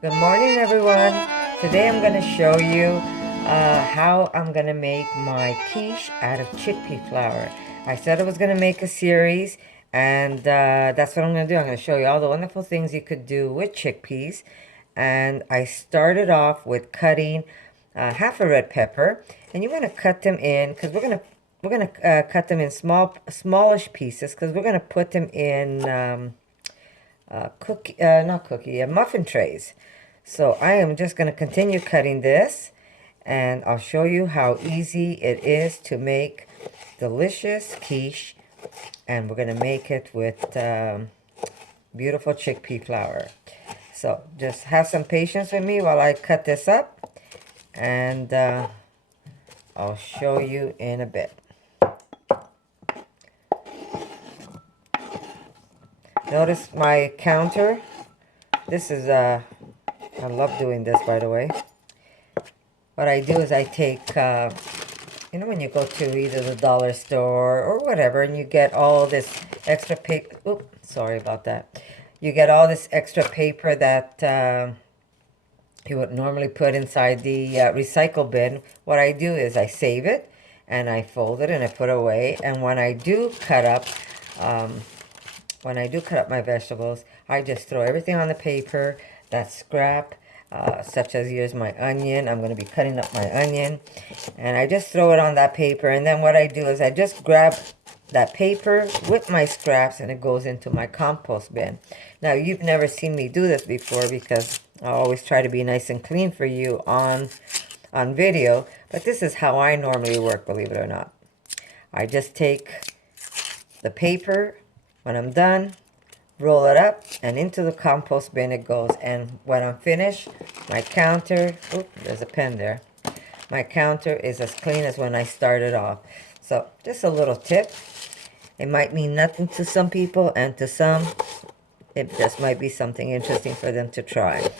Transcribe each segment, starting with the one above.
Good morning, everyone. Today I'm going to show you how I'm going to make my quiche out of chickpea flour. I said I was going to make a series, and that's what I'm going to do. I'm going to show you all the wonderful things you could do with chickpeas. And I started off with cutting half a red pepper, and you want to cut them in because we're gonna cut them in smallish pieces because we're gonna put them in muffin trays. So I am just going to continue cutting this, and I'll show you how easy it is to make delicious quiche, and we're going to make it with beautiful chickpea flour. So just have some patience with me while I cut this up, and I'll show you in a bit. Notice my counter. This is, I love doing this, by the way. What I do is I take, you know, when you go to either the dollar store or whatever, and you get all this extra paper. Oops, sorry about that. You get all this extra paper that you would normally put inside the recycle bin. What I do is I save it, and I fold it, and I put it away. And um, when I do cut up my vegetables, I just throw everything on the paper, that scrap, such as here's my onion. I'm going to be cutting up my onion, and I just throw it on that paper. And then what I do is I just grab that paper with my scraps, and it goes into my compost bin. Now, you've never seen me do this before because I always try to be nice and clean for you on video, but this is how I normally work, believe it or not. I just take the paper when I'm done, roll it up, and into the compost bin it goes. And when I'm finished, my counter, oops, there's a pen there. My counter is as clean as when I started off. So just a little tip. It might mean nothing to some people, and to some, it just might be something interesting for them to try.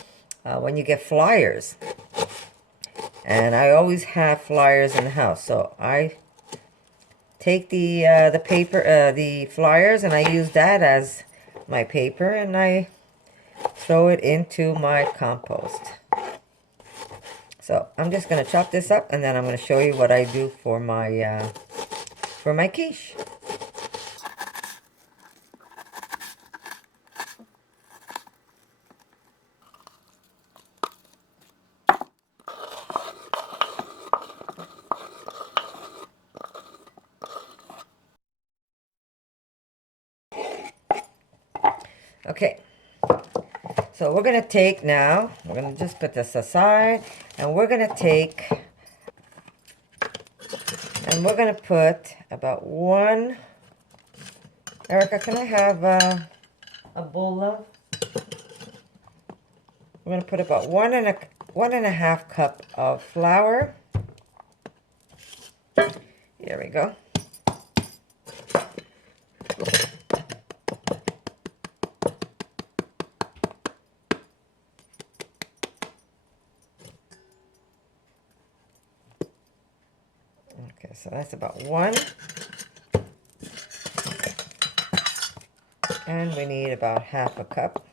When you get flyers, and I always have flyers in the house, so I take the paper, the flyers, and I use that as my paper, and I throw it into my compost. So I'm just going to chop this up, and then I'm going to show you what I do for my quiche. Okay, so we're going to take now, we're going to just put this aside, and we're going to put about one. Erica, can I have a bowl of? We're going to put about one and a half cup of flour. There we go. Okay, so that's about one. And we need about half a cup.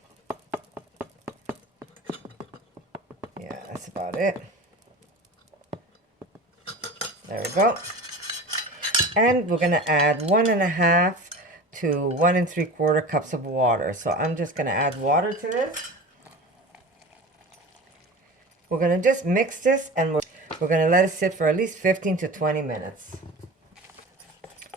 Yeah, that's about it. There we go. And we're going to add 1.5 to 1 3/4 cups of water. So I'm just going to add water to this. We're going to just mix this, and we're going to let it sit for at least 15 to 20 minutes.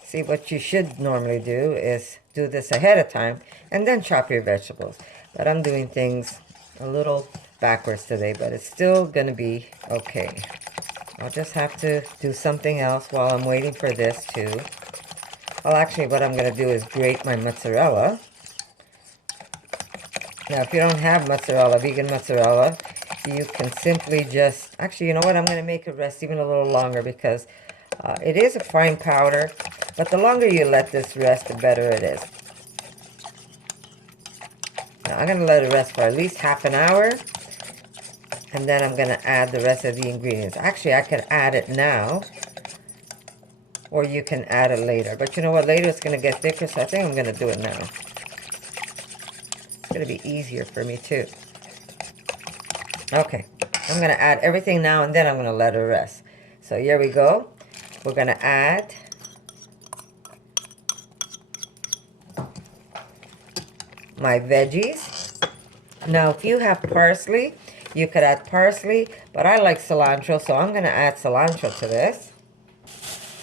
See, what you should normally do is do this ahead of time and then chop your vegetables. But I'm doing things a little backwards today, but it's still going to be okay. I'll just have to do something else while I'm waiting for this to... Well, actually, what I'm going to do is grate my mozzarella. Now, if you don't have mozzarella, vegan mozzarella, you can simply just... Actually, you know what? I'm going to make it rest even a little longer because it is a fine powder, but the longer you let this rest, the better it is. Now, I'm going to let it rest for at least half an hour, and then I'm going to add the rest of the ingredients. Actually, I could add it now, or you can add it later. But you know what? Later it's going to get thicker, so I think I'm going to do it now. It's going to be easier for me, too. Okay, I'm going to add everything now and then I'm going to let it rest. So here we go. We're going to add my veggies. Now, if you have parsley, you could add parsley, but I like cilantro, so I'm going to add cilantro to this.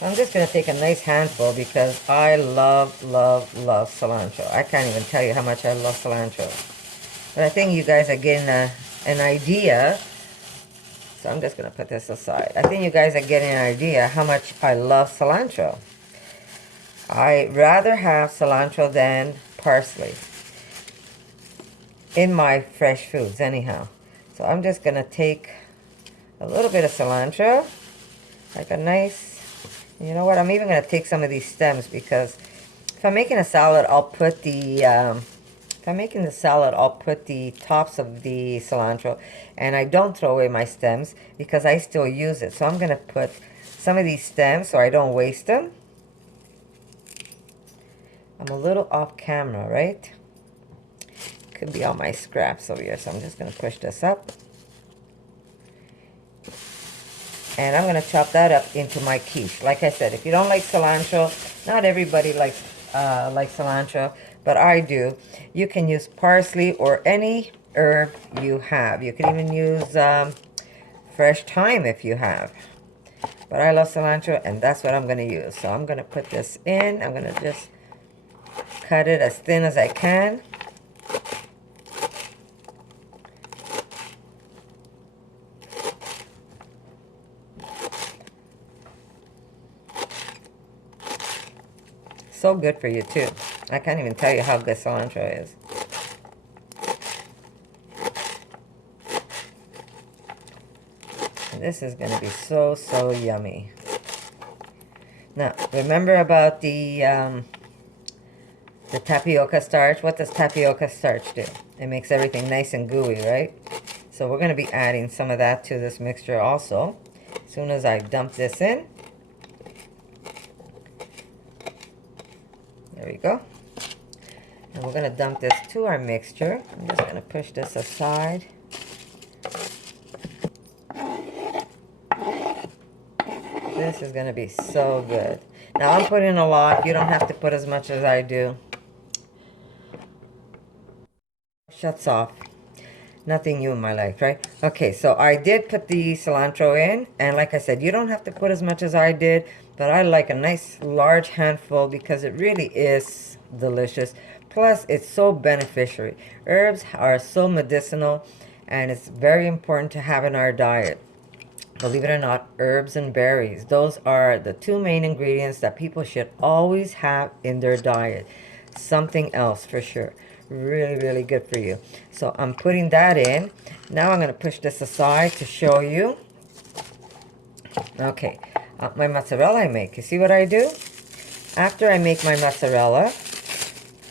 I'm just going to take a nice handful because I love, love, love cilantro. I can't even tell you how much I love cilantro. But I think you guys are getting an idea. So I'm just going to put this aside. I think you guys are getting an idea how much I love cilantro. I rather have cilantro than parsley in my fresh foods anyhow. So I'm just going to take a little bit of cilantro, like a nice, you know what, I'm even going to take some of these stems because if I'm making a salad, I'll put the, if I'm making the salad, I'll put the tops of the cilantro and I don't throw away my stems because I still use it. So I'm going to put some of these stems so I don't waste them. I'm a little off camera, right? Could be all my scraps over here, so I'm just going to push this up. And I'm going to chop that up into my quiche. Like I said, if you don't like cilantro, not everybody likes cilantro, but I do. You can use parsley or any herb you have. You can even use fresh thyme if you have. But I love cilantro, and that's what I'm going to use. So I'm going to put this in. I'm going to just cut it as thin as I can. So good for you too. I can't even tell you how good cilantro is. And this is going to be so, so yummy. Now, remember about the tapioca starch? What does tapioca starch do? It makes everything nice and gooey, right? So we're going to be adding some of that to this mixture also. As soon as I dump this in. There we go. And we're going to dump this to our mixture. I'm just going to push this aside. This is going to be so good. Now I'm putting a lot. You don't have to put as much as I do. Shuts off. Nothing new in my life, right? Okay, so I did put the cilantro in. And like I said, you don't have to put as much as I did. But I like a nice large handful because it really is delicious. Plus, it's so beneficial. Herbs are so medicinal. And it's very important to have in our diet. Believe it or not, herbs and berries. Those are the two main ingredients that people should always have in their diet. Something else for sure. Really, really good for you. So I'm putting that in. Now I'm going to push this aside to show you. Okay, my mozzarella I make. You see what I do? After I make my mozzarella,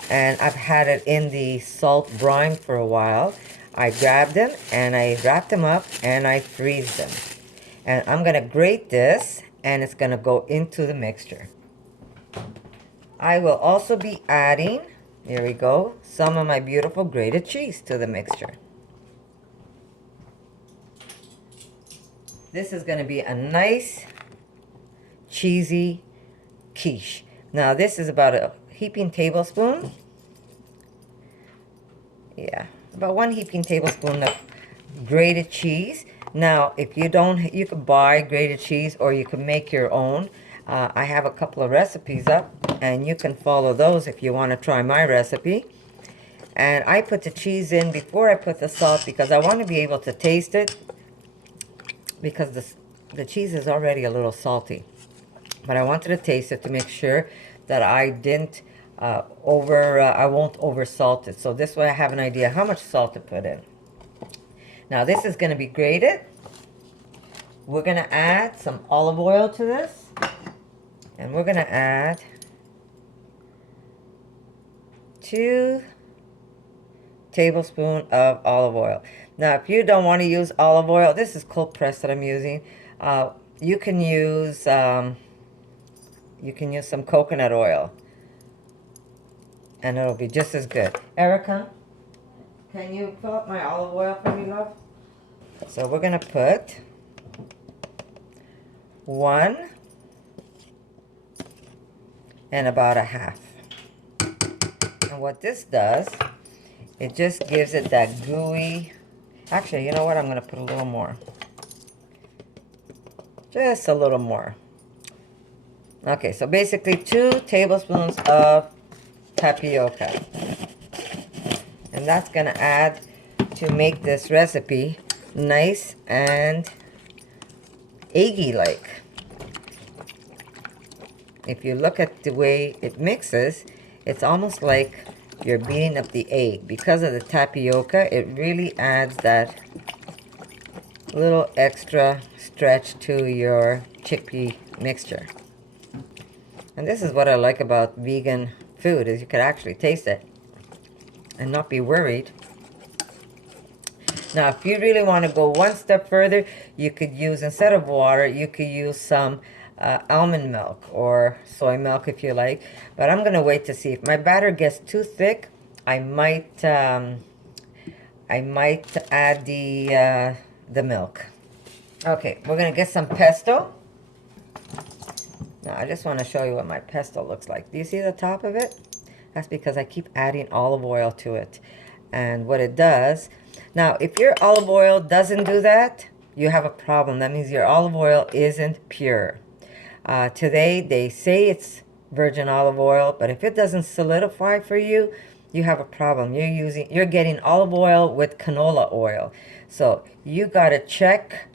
and I've had it in the salt brine for a while, I grab them and I wrap them up and I freeze them. And I'm going to grate this, and it's going to go into the mixture. I will also be adding, here we go, some of my beautiful grated cheese to the mixture. This is going to be a nice, cheesy quiche. Now, this is about a heaping tablespoon. Yeah, about 1 heaping tablespoon of grated cheese. Now, if you don't, you could buy grated cheese or you can make your own. I have a couple of recipes up and you can follow those if you want to try my recipe. And I put the cheese in before I put the salt because I want to be able to taste it because the cheese is already a little salty. But I wanted to taste it to make sure that I didn't I won't over salt it. So this way I have an idea how much salt to put in. Now this is going to be grated. We're going to add some olive oil to this. And we're going to add 2 tablespoons of olive oil. Now if you don't want to use olive oil, this is cold pressed that I'm using. You can use some coconut oil. And it'll be just as good. Erica, can you fill up my olive oil for me, love? So we're going to put 1 and about a half. And what this does, it just gives it that gooey. Actually, you know what? I'm going to put a little more. Just a little more. Okay, so basically 2 tablespoons of tapioca. And that's going to add to make this recipe nice and eggy-like. If you look at the way it mixes, it's almost like you're beating up the egg. Because of the tapioca, it really adds that little extra stretch to your chickpea mixture. And this is what I like about vegan food, is you can actually taste it and not be worried. Now, if you really want to go one step further, you could use, instead of water, you could use some almond milk or soy milk if you like. But I'm going to wait to see. If my batter gets too thick, I might add the milk. Okay, we're going to get some pesto. Now, I just want to show you what my pesto looks like. Do you see the top of it? That's because I keep adding olive oil to it. And what it does, now, if your olive oil doesn't do that, you have a problem. That means your olive oil isn't pure. Today, they say it's virgin olive oil, but if it doesn't solidify for you, you have a problem. You're getting olive oil with canola oil. So you got to check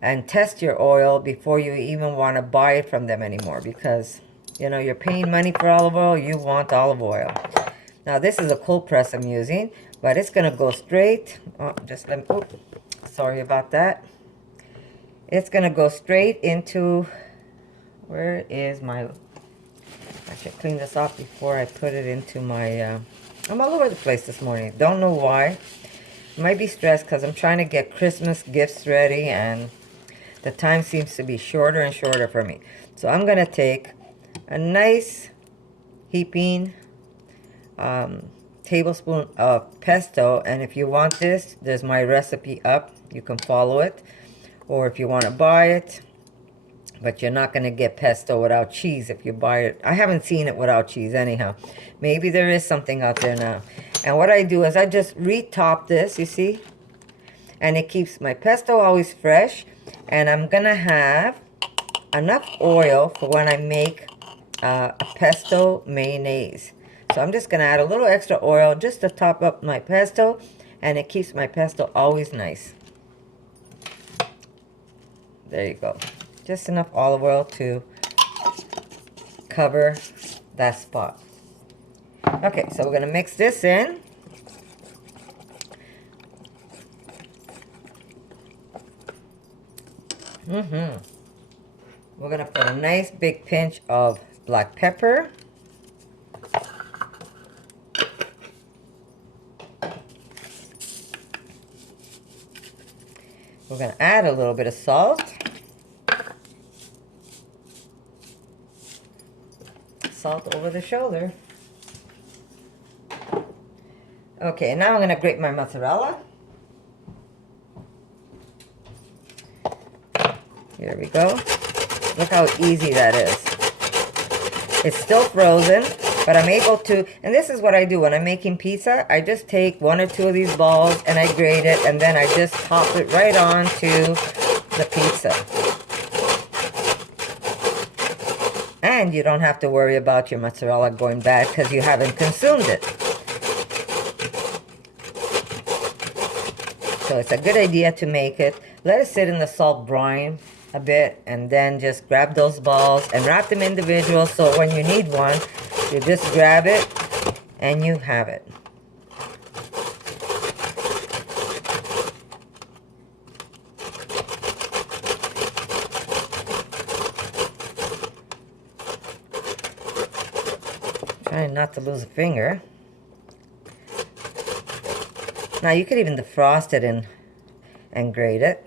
and test your oil before you even want to buy it from them anymore, because, you know, you're paying money for olive oil, you want olive oil. Now, this is a cold press I'm using, but it's going to go straight. Oh, just let me, oh, sorry about that. It's going to go straight into, where is my, I should clean this off before I put it into my, I'm all over the place this morning. Don't know why. Might be stressed because I'm trying to get Christmas gifts ready, and the time seems to be shorter and shorter for me. So I'm going to take a nice heaping tablespoon of pesto. And if you want this, there's my recipe up. You can follow it. Or if you want to buy it. But you're not going to get pesto without cheese if you buy it. I haven't seen it without cheese anyhow. Maybe there is something out there now. And what I do is I just retop this, you see? And it keeps my pesto always fresh. And I'm going to have enough oil for when I make a pesto mayonnaise. So I'm just going to add a little extra oil just to top up my pesto. And it keeps my pesto always nice. There you go. Just enough olive oil to cover that spot. Okay, so we're going to mix this in. We're going to put a nice big pinch of black pepper. We're going to add a little bit of salt. Salt over the shoulder. Okay, now I'm going to grate my mozzarella. Here we go. Look how easy that is. It's still frozen, but I'm able to, and this is what I do when I'm making pizza. I just take 1 or 2 of these balls and I grate it, and then I just top it right onto the pizza. And you don't have to worry about your mozzarella going bad because you haven't consumed it. So it's a good idea to make it. Let it sit in the salt brine a bit, and then just grab those balls and wrap them individual, so when you need one, you just grab it and you have it. Trying not to lose a finger. Now you could even defrost it and grate it.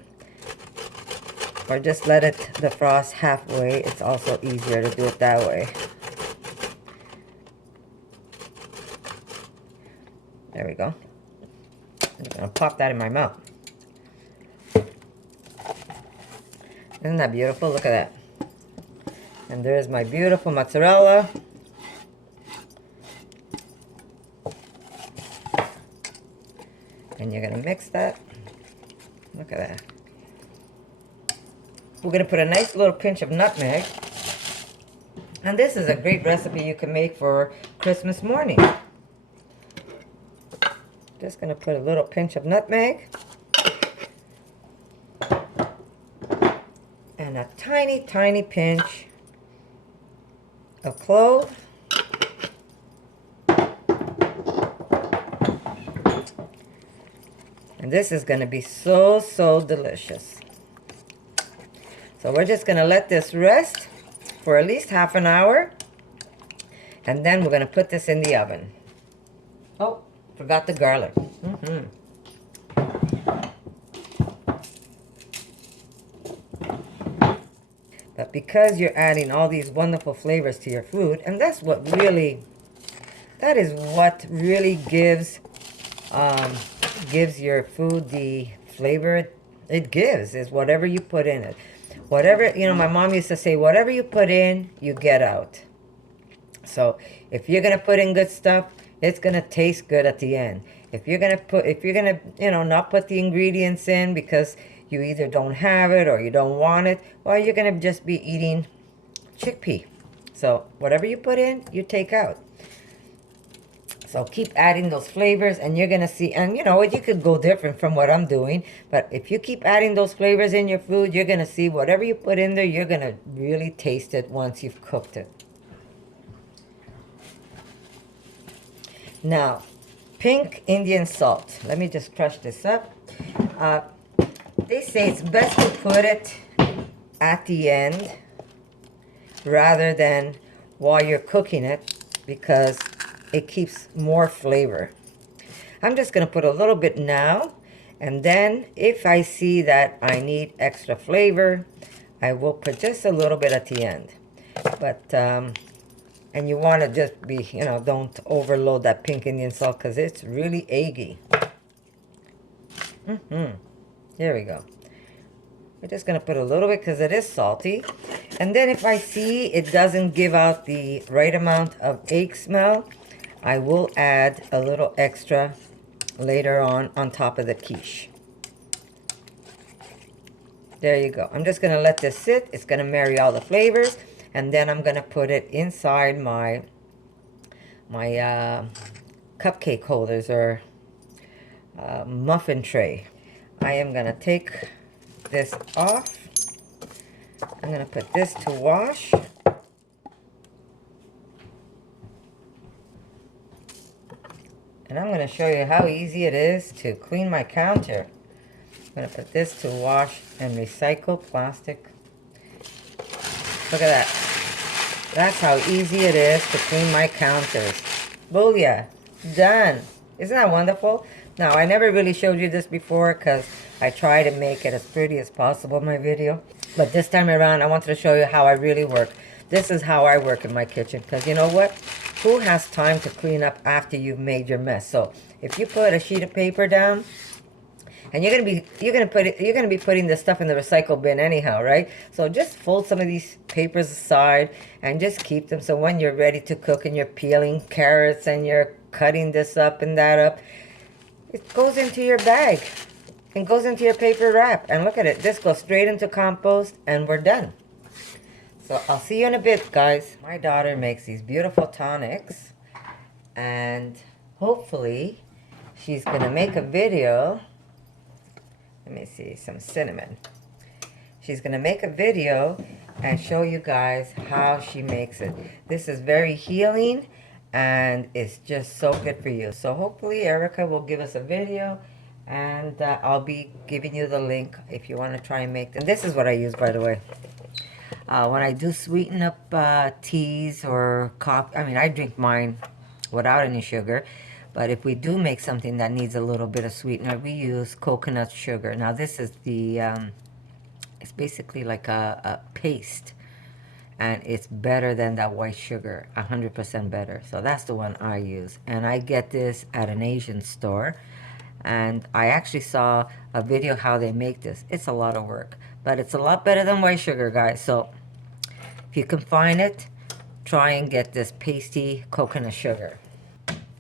Or just let it defrost halfway. It's also easier to do it that way. There we go. I'm going to pop that in my mouth. Isn't that beautiful? Look at that. And there's my beautiful mozzarella. And you're gonna mix that. Look at that. We're gonna put a nice little pinch of nutmeg. And this is a great recipe you can make for Christmas morning. Just gonna put a little pinch of nutmeg. And a tiny, tiny pinch of clove. And this is gonna be so, so delicious. So we're just gonna let this rest for at least half an hour. And then we're gonna put this in the oven. Oh, forgot the garlic. But because you're adding all these wonderful flavors to your food, and that is what really gives your food the flavor it gives, is whatever you put in it. Whatever, my mom used to say, whatever you put in, you get out. So if you're gonna put in good stuff, it's gonna taste good at the end. If you're gonna not put the ingredients in because you either don't have it or you don't want it, well, you're gonna just be eating chickpea. So whatever you put in, you take out. So keep adding those flavors, and you're gonna see, and you could go different from what I'm doing, but if you keep adding those flavors in your food, you're gonna see whatever you put in there, you're gonna really taste it once you've cooked it. Now, pink Indian salt. Let me just crush this up. They say it's best to put it at the end rather than while you're cooking it, because it keeps more flavor. I'm just going to put a little bit now, and then if I see that I need extra flavor, I will put just a little bit at the end. But and you want to just be, don't overload that pink Indian salt because it's really eggy. There we go. We're just going to put a little bit because it is salty. And then if I see it doesn't give out the right amount of egg smell, I will add a little extra later on top of the quiche. There you go. I'm just going to let this sit. It's going to marry all the flavors. And then I'm going to put it inside my cupcake holders or muffin tray. I am going to take this off. I'm going to put this to wash. And I'm going to show you how easy it is to clean my counter. I'm going to put this to wash and recycle plastic. Look at that. That's how easy it is to clean my counters. Booyah. Done. Isn't that wonderful? Now, I never really showed you this before because I try to make it as pretty as possible in my video. But this time around, I wanted to show you how I really work. This is how I work in my kitchen. Because you know what? Who has time to clean up after you've made your mess? So if you put a sheet of paper down, and you're gonna be putting this stuff in the recycle bin anyhow, right? So just fold some of these papers aside and just keep them. So when you're ready to cook and you're peeling carrots and you're cutting this up and that up, it goes into your bag and goes into your paper wrap. And look at it. This goes straight into compost and we're done. So I'll see you in a bit, guys. My daughter makes these beautiful tonics, and hopefully she's gonna make a video. Let me see, some cinnamon. She's gonna make a video and show you guys how she makes it. This is very healing and it's just so good for you. So hopefully Erica will give us a video, and I'll be giving you the link if you want to try and make them. This is what I use, by the way. When I do sweeten up teas or coffee, I drink mine without any sugar. But if we do make something that needs a little bit of sweetener, we use coconut sugar. Now this is the, it's basically like a paste. And it's better than that white sugar, 100% better. So that's the one I use. And I get this at an Asian store. And I actually saw a video how they make this. It's a lot of work. But it's a lot better than white sugar, guys. So if you can find it, try and get this pasty coconut sugar.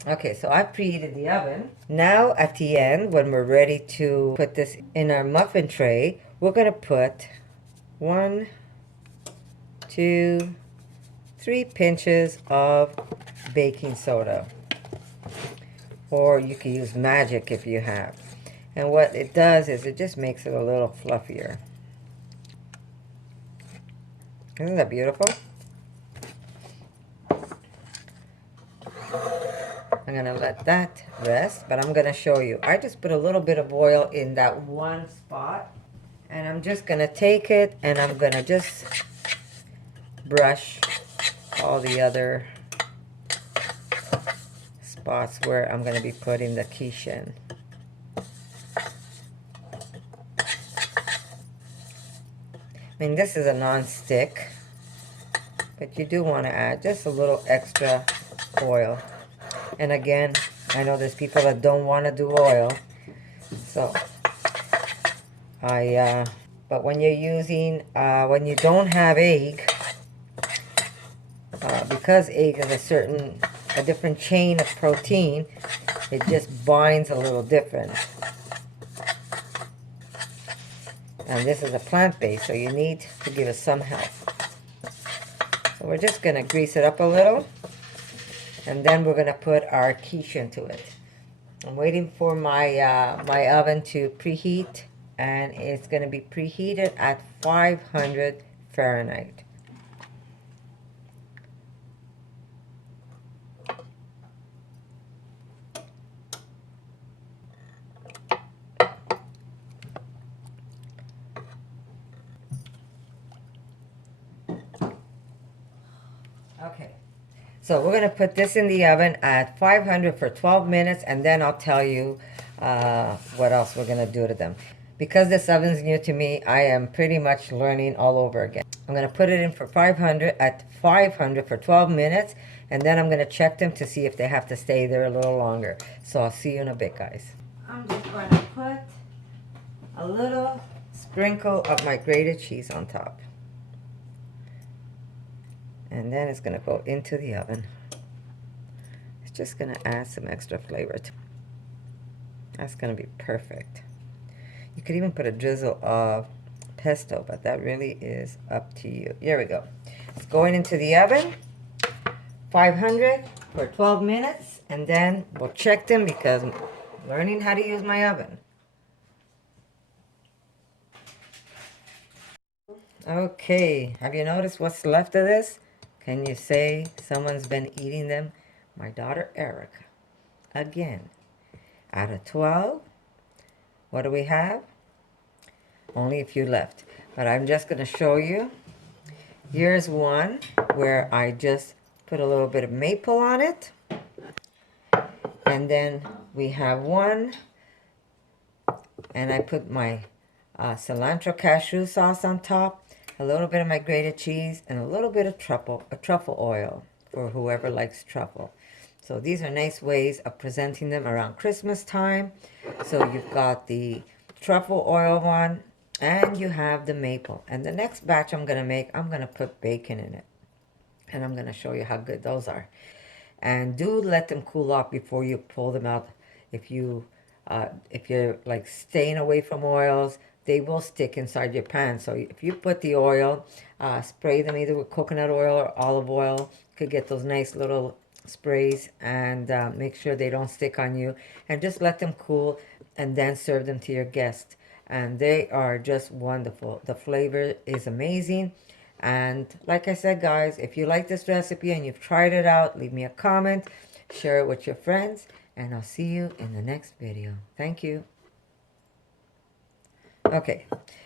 Okay, so I preheated the oven. Now at the end, when we're ready to put this in our muffin tray, we're gonna put 1, 2, 3 pinches of baking soda. Or you can use magic if you have. And what it does is it just makes it a little fluffier. Isn't that beautiful? I'm gonna let that rest, but I'm gonna show you. I just put a little bit of oil in that one spot, and I'm just gonna take it and I'm gonna just brush all the other spots where I'm gonna be putting the quiche in. I mean, this is a non-stick, but you do want to add just a little extra oil. And again, I know there's people that don't want to do oil, so but when you're using, when you don't have egg, because egg is a different chain of protein, it just binds a little different. And this is a plant-based, so you need to give it some help. So we're just gonna grease it up a little, and then we're gonna put our quiche into it. I'm waiting for my my oven to preheat, and it's gonna be preheated at 500 Fahrenheit. Okay, so we're gonna put this in the oven at 500 for 12 minutes, and then I'll tell you what else we're gonna do to them. Because this oven's new to me, I am pretty much learning all over again. I'm gonna put it in for 500 at 500 for 12 minutes, and then I'm gonna check them to see if they have to stay there a little longer. So I'll see you in a bit, guys. I'm just gonna put a little sprinkle of my grated cheese on top. And then it's gonna go into the oven. It's just gonna add some extra flavor to it. That's gonna be perfect. You could even put a drizzle of pesto, but that really is up to you. Here we go. It's going into the oven, 500 for 12 minutes, and then we'll check them because I'm learning how to use my oven. Okay, have you noticed what's left of this? Can you say someone's been eating them? My daughter Erica. Again, out of 12, what do we have? Only a few left. But I'm just going to show you. Here's one where I just put a little bit of maple on it. And then we have one, and I put my cilantro cashew sauce on top, a little bit of my grated cheese, and a little bit of truffle oil for whoever likes truffle. So these are nice ways of presenting them around Christmas time. So you've got the truffle oil one, and you have the maple. And the next batch I'm going to make, I'm going to put bacon in it. And I'm going to show you how good those are. And do let them cool off before you pull them out. If you're like staying away from oils, they will stick inside your pan. So if you put the oil, spray them either with coconut oil or olive oil. You could get those nice little sprays, and make sure they don't stick on you. And just let them cool, and then serve them to your guests. And they are just wonderful. The flavor is amazing. And like I said, guys, if you like this recipe and you've tried it out, leave me a comment, share it with your friends, and I'll see you in the next video. Thank you. Okay,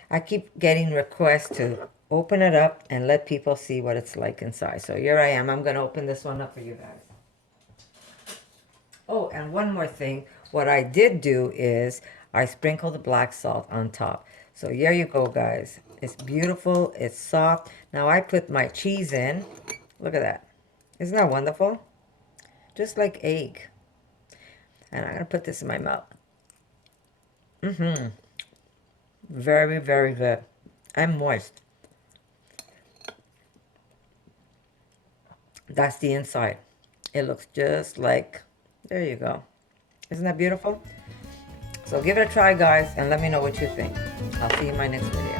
I keep getting requests to open it up and let people see what it's like inside. So here I am. I'm going to open this one up for you guys. Oh, and one more thing. What I did do is I sprinkled the black salt on top. So here you go, guys. It's beautiful. It's soft. Now I put my cheese in. Look at that. Isn't that wonderful? Just like egg. And I'm going to put this in my mouth. Very, very good. and moist. That's the inside. It looks just like, there you go. Isn't that beautiful? So give it a try, guys, and let me know what you think. I'll see you in my next video.